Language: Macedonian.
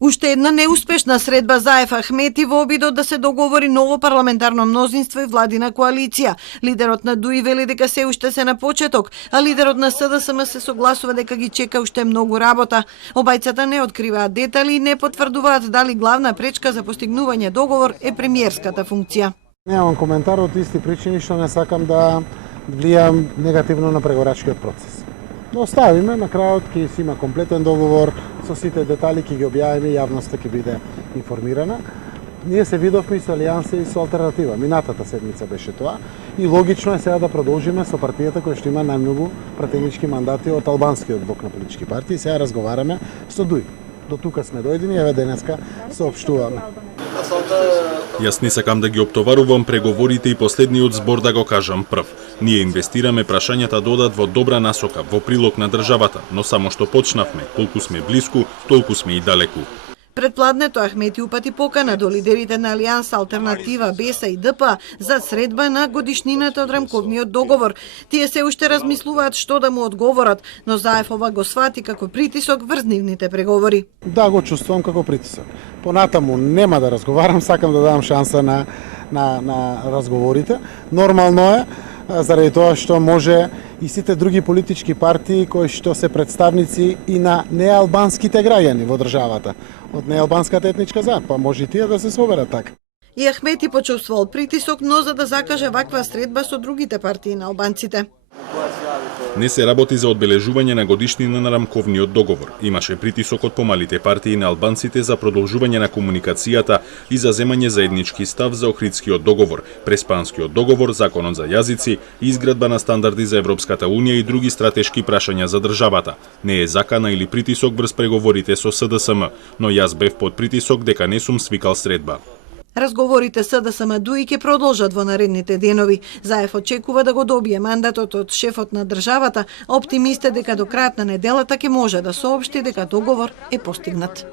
Уште една неуспешна средба заев Ахмети во обидот да се договори ново парламентарно мнозинство и владина коалиција. Лидерот на ДУИ вели дека се уште се на почеток, а лидерот на СДСМ се согласува дека ги чека уште многу работа. Обајцата не откриваат детали и не потврдуваат дали главна пречка за постигнување договор е премиерската функција. Немам коментар од исти причини што не сакам да влијам негативно на преговарачкиот процес. Да оставиме, на крајот ќе си има комплетен договор, со сите детали ќе ги објавиме, јавноста ќе биде информирана. Ние се видовме и со Алијанса и со Алтернатива. Минатата седмица беше тоа и логично е сега да продолжиме со партијата која што има најмногу пратенички мандати од албанскиот блок на политички партии. Сега разговараме со ДУИ. До тука сме дојдени, еве денеска соопштуваме. Јас не сакам да ги оптоварувам преговорите и последниот збор да го кажам прв. Ние инвестираме прашањата да одат во добра насока, во прилог на државата, но само што почнавме, колку сме блиску, толку сме и далеку. Пред пладнето Ахмети упати покана до лидерите на Алијанса, Алтернатива, БЕСА и ДП за средба на годишнината од рамковниот договор. Тие се уште размислуваат што да му одговорат, но Заев ова го свати како притисок врз нивните преговори. Да, го чувствувам како притисок. Понатаму нема да разговарам, сакам да дадам шанса на разговорите. Нормално е, заради тоа што може и сите други политички партии кои што се представници и на неалбанските граѓани во државата, од неалбанската етничка заедница, па може и тие да се соберат така. И Ахмети почувствувал притисок, но за да закаже ваква средба со другите партии на албанците. Не се работи за одбележување на годишнина на рамковниот договор. Имаше притисок од помалите партии на албанците за продолжување на комуникацијата и за земање заеднички став за Охридскиот договор, Преспанскиот договор, Законот за јазици, изградба на стандарди за Европската унија и други стратешки прашања за државата. Не е закана или притисок врз преговорите со СДСМ, но јас бев под притисок дека не сум свикал средба. Разговорите СДСМ ДУИ ќе продолжат во наредните денови. Заев очекува да го добие мандатот од шефот на државата, оптимист е дека до крајот на неделата ќе може да соопшти дека договор е постигнат.